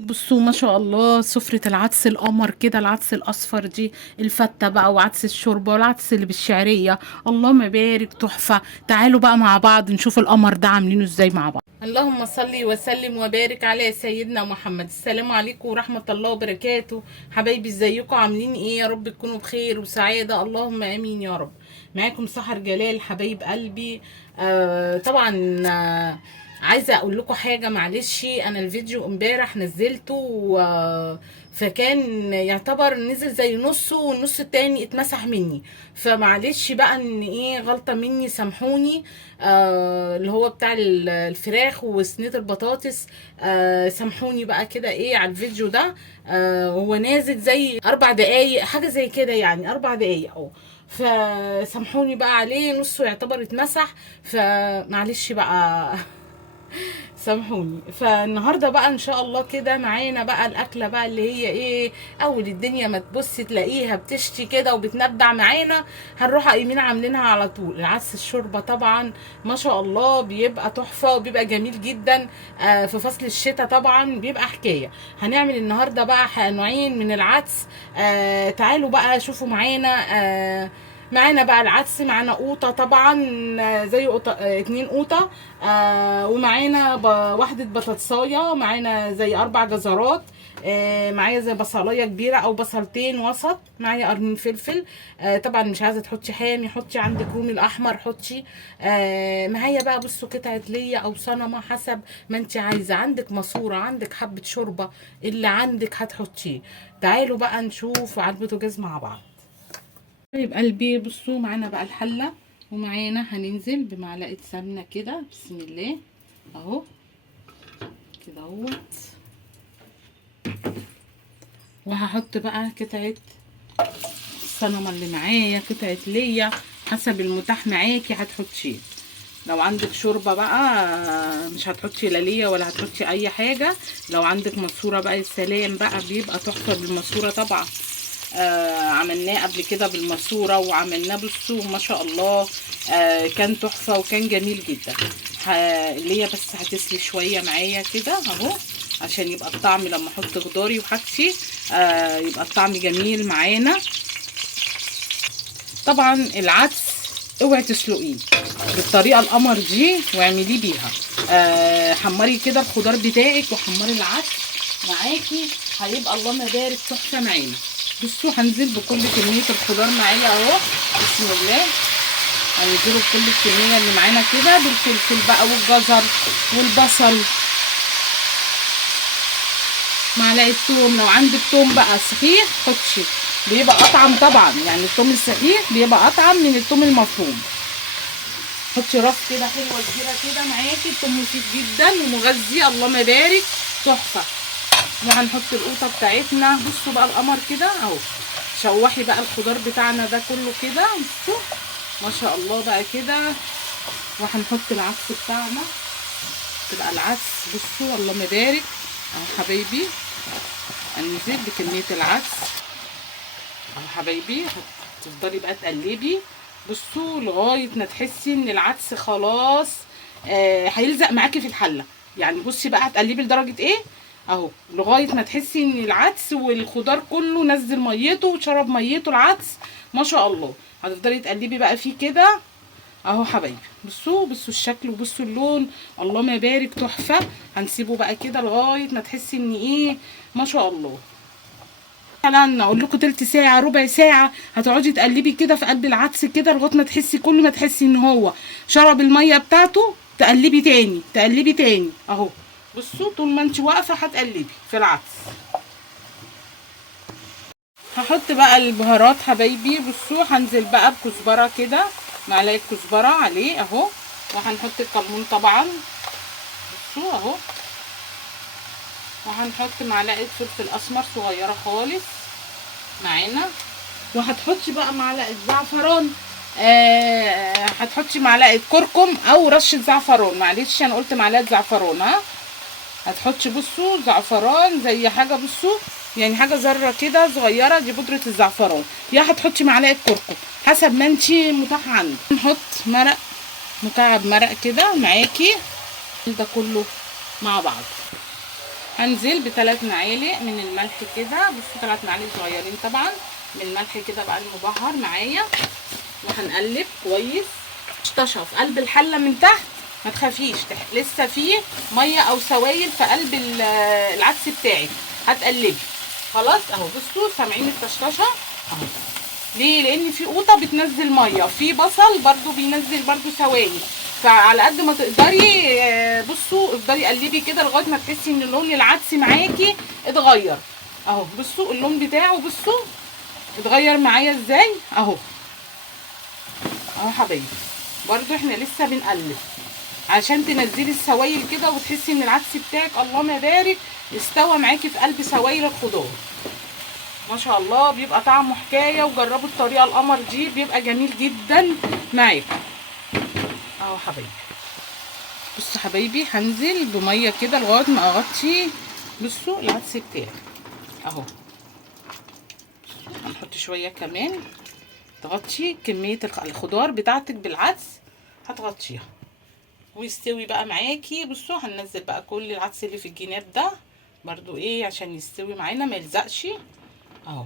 بصوا ما شاء الله سفرة العدس القمر كده، العدس الأصفر دي الفتة بقى، وعدس الشوربة والعدس اللي بالشعرية. اللهم بارك، تحفة. تعالوا بقى مع بعض نشوف القمر ده عاملينه ازاي مع بعض. اللهم صل وسلم وبارك على سيدنا محمد. السلام عليكم ورحمة الله وبركاته. حبايبي ازيكم عاملين ايه؟ يا رب تكونوا بخير وسعادة، اللهم امين يا رب. معاكم سحر جلال حبايب قلبي. طبعا عايزه اقول لكم حاجه، معلش انا الفيديو امبارح نزلته فكان يعتبر نزل زي نصه والنص التاني اتمسح مني، فمعلش بقى ان ايه غلطه مني، سامحوني. اللي هو بتاع الفراخ وصينيه البطاطس. سامحوني بقى كده ايه على الفيديو ده. هو نازل زي 4 دقايق حاجه زي كده، يعني 4 دقايق اهو. فسامحوني بقى عليه، نصه يعتبر اتمسح، فمعلش بقى سامحوني. فالنهارده بقى ان شاء الله كده معانا بقى الاكله بقى اللي هي ايه، اول الدنيا ما تبص تلاقيها بتشتي كده وبتنبع معانا، هنروح قايمين عاملينها على طول. العدس الشوربه طبعا ما شاء الله بيبقى تحفه وبيبقى جميل جدا. في فصل الشتاء طبعا بيبقى حكايه. هنعمل النهارده بقى نوعين من العدس. تعالوا بقى شوفوا معانا بقى العدس، معانا قوطه طبعا، زي قوطه، 2 قوطه. ومعانا واحدة بطاطساية، معانا زي 4 جزرات. معايا زي بصلايه كبيره او بصلتين وسط، معايا قرنين فلفل. طبعا مش عايزه تحطي حامي، حطي عندك رومي الاحمر حطي. معايا بقى بصوا قطعه ليا او صنمه حسب ما انت عايزه، عندك ماسوره، عندك حبه شوربه، اللي عندك هتحطيه. تعالوا بقى نشوف على البوتاجاز مع بعض. طيب قلبي بصوا معانا بقى الحله، ومعانا هننزل بمعلقه سمنه كده، بسم الله اهو كده اهوت. وهحط بقى قطعه الصنمه اللي معايا، قطعه ليا حسب المتاح معاكي هتحطيه. لو عندك شوربه بقى مش هتحطي لا ليا ولا هتحطي اي حاجه. لو عندك ماسوره بقى السلام بقى بيبقى تحفه بالماسوره طبعا. عملناه قبل كده بالماسوره وعملناه بصوا ما شاء الله. كان تحفه وكان جميل جدا. اللي هي بس هتسلي شويه معايا كده اهو، عشان يبقى الطعم لما احط خضاري وحاجتي يبقى الطعم جميل معانا. طبعا العدس اوعي تسلقيه بالطريقه القمر دي واعمليه بيها. حمري كده الخضار بتاعك وحمري العدس معاكي، هيبقى اللهم بارك تحفه معانا. بصوا هنزل بكل كميه الخضار معايا اهو، بسم الله. هنزله بكل الكميه اللي معانا كده، بالفلفل بقى والجزر والبصل. معلقه توم، لو عندك توم بقى صحيح حطي، بيبقى اطعم طبعا، يعني التوم الصحيح بيبقى اطعم من التوم المفروم. حطي راس كده حلوه كبيره كده معاكي، التوم مفيد جدا ومغذي اللهم بارك تحفه. وهنحط القوطه بتاعتنا، بصوا بقى القمر كده اهو. شوحي بقى الخضار بتاعنا ده كله كده، بصوا ما شاء الله بقى كده. وهنحط العدس بتاعنا، تبقى العدس بصوا اللهم بارك اهو حبايبي. هننزل بكميه العدس اهو حبايبي. هتفضلي بقى تقلبي بصوا لغايه ما تحسي ان العدس خلاص هيلزق معاكي في الحله. يعني بصي بقى هتقلبي لدرجه ايه اهو، لغايه ما تحسي ان العدس والخضار كله نزل ميته وشرب ميته العدس ما شاء الله. هتفضلي تقلبي بقى فيه كده اهو حبايبي. بصوا الشكل وبصوا اللون، اللهم بارك تحفه. هنسيبه بقى كده لغايه ما تحسي ان ايه ما شاء الله. مثلا اقول لكم تلت ساعه ربع ساعه هتقعدي تقلبي كده في قلب العدس كده لغايه ما تحسي، كل ما تحسي ان هو شرب الميه بتاعته تقلبي تاني تقلبي تاني اهو. بصوا طول ما انت واقفه هتقلبي في العدس. هحط بقى البهارات حبايبي، بصوا هنزل بقى بكزبره كده، معلقه كزبره عليه اهو. وهنحط الكمون طبعا بصوا اهو. وهنحط معلقه فلفل اسمر صغيره خالص معانا. وهتحطي بقى معلقه زعفران، هتحطي معلقه كركم او رشه زعفران، معلش انا قلت معلقه زعفران. هتحطي بصوا زعفران زي حاجه بصوا يعني حاجه ذره كده صغيره، دي بودره الزعفران، يا هتحطي معلقه كركم حسب ما انتي متاح عندك. نحط مرق، مكعب مرق كده معاكي ده كله مع بعض. هنزل ب3 معالق من الملح كده، بصوا 3 معالق صغيرين طبعا من الملح كده بقى المبهر معايا، وهنقلب كويس. طشه في قلب الحله من تحت، ما تخافيش لسه فيه ميه او سوائل في قلب العدس بتاعك، هتقلبي خلاص اهو. بصوا سامعين الطشطشه اهو، ليه؟ لان في قوطه بتنزل ميه، في بصل برده بينزل برده سوائل، فعلى قد ما تقدري بصوا افضلي قلبي كده لغايه ما تحسي ان لون العدس معاكي اتغير اهو. بصوا اللون بتاعه، بصوا اتغير معايا ازاي اهو اهو حبايبي. برضو احنا لسه بنقلب عشان تنزلي السوائل كده وتحسي ان العدس بتاعك اللهم بارك استوى معاكي في قلب سوائل الخضار، ما شاء الله بيبقى طعمه حكايه. وجربوا الطريقه القمر دي، بيبقى جميل جدا معاكم اهو حبايبي. بصوا حبايبي هنزل بميه كده لغايه ما اغطي بصوا العدس بتاعي اهو. هنحط شويه كمان تغطي كميه الخضار بتاعتك بالعدس، هتغطيها ويستوي بقى معاكي. بصوا هننزل بقى كل العدس اللي في الجناب ده برضو ايه عشان يستوي معانا ما يلزقش اهو.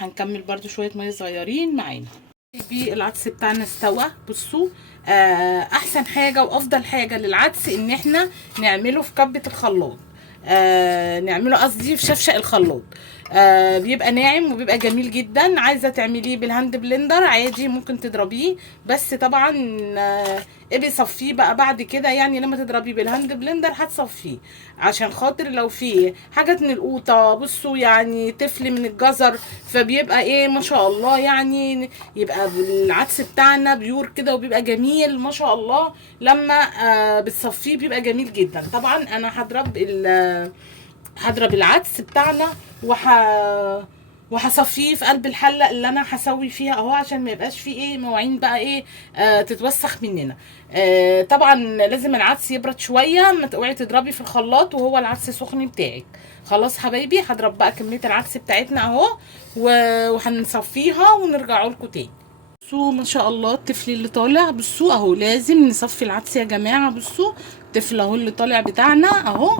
هنكمل برضو شويه ميه صغيرين معانا. العدس بتاعنا استوى. بصوا احسن حاجه وافضل حاجه للعدس ان احنا نعمله في كبه الخلاط، نعمله قصدي في شفشق الخلاط، بيبقى ناعم وبيبقى جميل جدا. عايزه تعمليه بالهاند بلندر عادي ممكن تضربيه، بس طبعا بيصفيه بقى بعد كده، يعني لما تضربيه بالهاند بلندر هتصفيه عشان خاطر لو فيه حاجات من القوطه بصوا يعني تفل من الجزر، فبيبقى ايه ما شاء الله يعني يبقى العدس بتاعنا بيور كده وبيبقى جميل ما شاء الله. لما بتصفيه بيبقى جميل جدا. طبعا انا هضرب العدس بتاعنا وهصفيه في قلب الحله اللي انا هسوي فيها اهو، عشان ما يبقاش فيه ايه مواعين بقى ايه تتوسخ مننا. طبعا لازم العدس يبرد شويه، ما تقعي تضربي في الخلاط وهو العدس سخن بتاعك. خلاص حبايبي هضرب بقى كميه العدس بتاعتنا اهو وهنصفيها ونرجعوا لكم تاني. بصوا ما شاء الله الطفل اللي طالع، بصوا اهو لازم نصفي العدس يا جماعه. بصوا الطفل اهو اللي طالع بتاعنا اهو.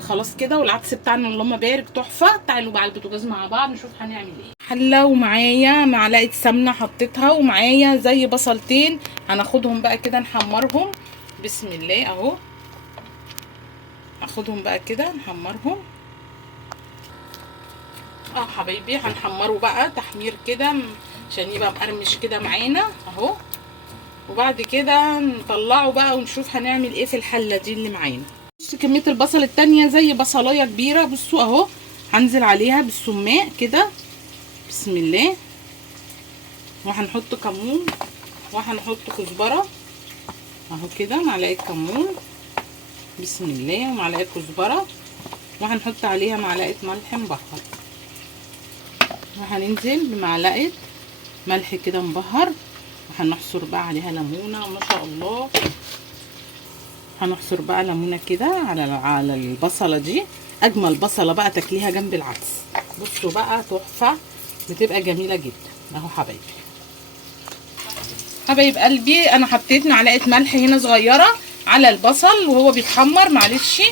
خلاص كده والعدس بتاعنا اللهم بارك تحفه. تعالوا بقى على البوتاجاز مع بعض نشوف هنعمل ايه. حله ومعايا معلقه سمنه حطيتها، ومعايا زي بصلتين هناخدهم بقى كده نحمرهم. بسم الله اهو، هاخدهم بقى كده نحمرهم حبايبي. هنحمره بقى تحمير كده عشان يبقى مقرمش كده معانا اهو، وبعد كده نطلعه بقى ونشوف هنعمل ايه في الحله دي اللي معانا. بصوا كميه البصل التانية زي بصلايه كبيره، بصوا اهو هنزل عليها بالسماق كده بسم الله، وهنحط كمون وهنحط كزبره اهو كده، معلقه كمون بسم الله ومعلقه كزبره، وهنحط عليها معلقه ملح مبهر، وهننزل بمعلقه ملح كده مبهر، وهنحصر بقى عليها ليمونه ما شاء الله. هنحصر بقى ليمونه كده على البصله دي، اجمل بصله بقى تاكليها جنب العدس. بصوا بقى تحفه بتبقى جميله جدا اهو حبايب قلبي. انا حطيت معلقه ملح هنا صغيره على البصل وهو بيتحمر معلش،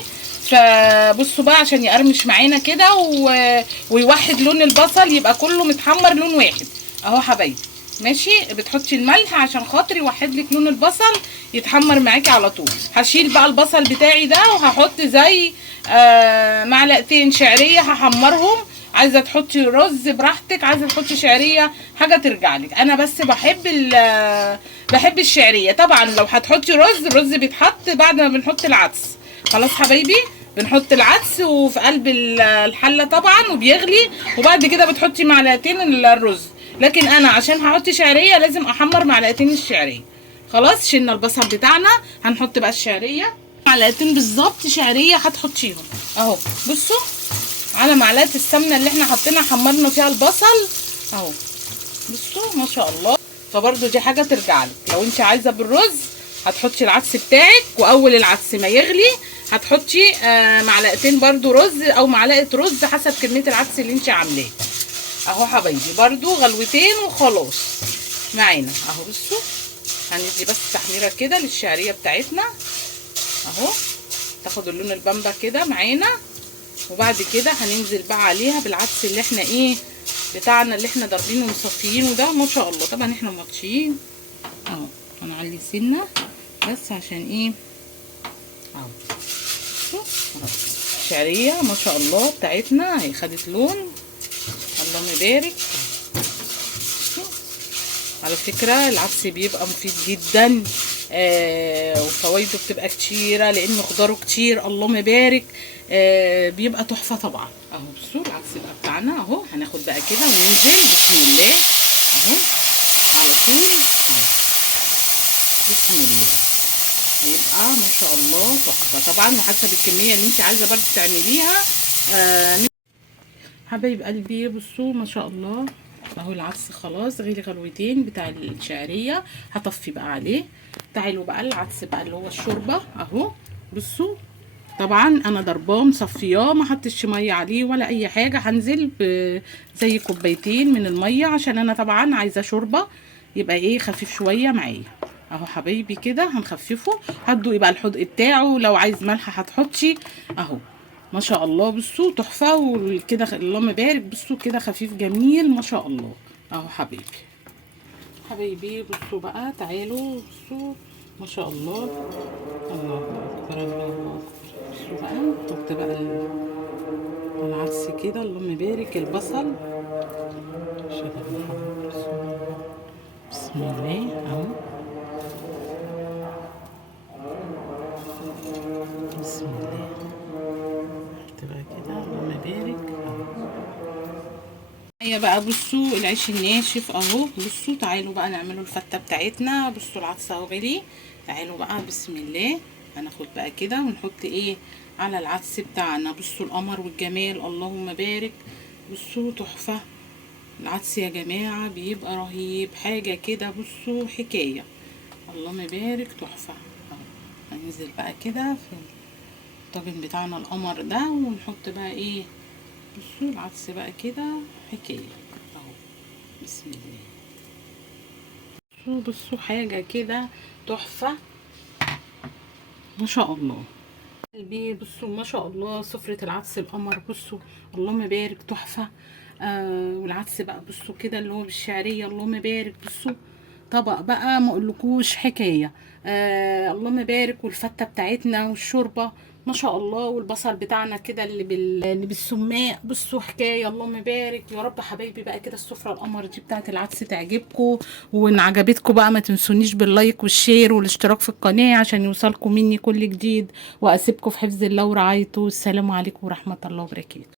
فبصوا بقى عشان يقرمش معانا كده ويوحد لون البصل يبقى كله متحمر لون واحد اهو حبايبي. ماشي بتحطي الملح عشان خاطر يوحد لك لون البصل يتحمر معاكي على طول. هشيل بقى البصل بتاعي ده وهحط زي معلقتين شعريه هحمرهم. عايزه تحطي رز براحتك، عايزه تحطي شعريه حاجه ترجع لك. انا بس بحب الشعريه. طبعا لو هتحطي الرز بيتحط بعد ما بنحط العدس. خلاص حبايبي بنحط العدس وفي قلب الحله طبعا وبيغلي، وبعد كده بتحطي معلقتين الرز. لكن انا عشان هحط شعريه لازم احمر معلقتين الشعريه. خلاص شلنا البصل بتاعنا، هنحط بقى الشعريه معلقتين بالظبط شعريه هتحطيهم اهو. بصوا على معلقه السمنه اللي احنا حطينا حمرنا فيها البصل اهو. بصوا ما شاء الله. فبرضو دي حاجه ترجع لك. لو انت عايزه بالرز هتحطي العدس بتاعك، واول العدس ما يغلي هتحطي معلقتين برضو رز او معلقه رز حسب كميه العدس اللي انت عاملاه اهو حبايبي. برضو غلوتين وخلاص معانا اهو. بصوا هندي بس تحميره كده للشعريه بتاعتنا اهو. تاخد اللون البامبا كده معانا. وبعد كده هننزل بقى عليها بالعدس اللي احنا ايه بتاعنا اللي احنا ضاربينه ومصفيينه ده ما شاء الله. طبعا احنا مغطيين اهو، هنعلي سنه بس عشان ايه اهو. الشعريه ما شاء الله بتاعتنا هي خدت لون، اللهم بارك. على فكره العدس بيبقى مفيد جدا، وفوائده بتبقى كتيره لانه خضاره كتير، اللهم بارك. بيبقى تحفه طبعا اهو. بصوا العدس بقى بتاعنا اهو، هناخد بقى كده وننزل بسم الله اهو على طول اهو بسم الله. هيبقى ما شاء الله تحفه طبعا، وحسب الكميه اللي انت عايزه برضه تعمليها. حبايب قلبي بصوا ما شاء الله اهو العدس خلاص غلي غلوتين بتاع الشعريه، هطفي بقى عليه. تعالوا بقى العدس بقى اللي هو الشوربه اهو. بصوا طبعا انا ضرباه مصفياه، ما حطيتش ميه عليه ولا اي حاجه. هنزل زي كوبايتين من الميه عشان انا طبعا عايزه شوربه يبقى ايه خفيف شويه معايا اهو. حبايبي كده هنخففه، هدوا يبقى الحدق بتاعه، لو عايز ملح هتحطي اهو. ما شاء الله بصوا تحفه وكده اللهم بارك. بصوا كده خفيف جميل ما شاء الله اهو. حبايبي بصوا بقى تعالوا بصوا ما شاء الله، الله اكبر الله اكبر. بصوا بقى نحط بقى العدس كده اللهم بارك، البصل بسم الله اهو بسم الله. نحط بقى كده اللهم بارك اهو. هي بقى بصوا العيش الناشف اهو. بصوا تعالوا بقى نعملوا الفته بتاعتنا. بصوا العدس اهو غلي، تعالوا بقى بسم الله. هناخد بقى كده ونحط ايه على العدس بتاعنا. بصوا القمر والجمال اللهم بارك. بصوا تحفه العدس يا جماعه، بيبقى رهيب حاجه كده. بصوا حكايه اللهم بارك تحفه اهو. هننزل بقى كده في الطاجن بتاعنا القمر ده ونحط بقى ايه. بصوا العدس بقى كده حكايه اهو بسم الله. بصوا حاجه كده تحفه ما شاء الله. قلبي بصوا ما شاء الله سفره العدس القمر. بصوا اللهم بارك تحفه. والعدس بقى بصوا كده اللي هو بالشعريه اللهم بارك. بصوا طبق بقى ما اقولكوش حكايه. اللهم بارك. والفته بتاعتنا والشوربه ما شاء الله، والبصل بتاعنا كده اللي بالسماق. بصوا حكايه اللهم بارك. يا رب حبايبي بقى كده السفره القمر دي بتاعت العدس تعجبكم، وان عجبتكم بقى ما تنسونيش باللايك والشير والاشتراك في القناه عشان يوصلكم مني كل جديد. واسيبكم في حفظ الله ورعايته. السلام عليكم ورحمه الله وبركاته.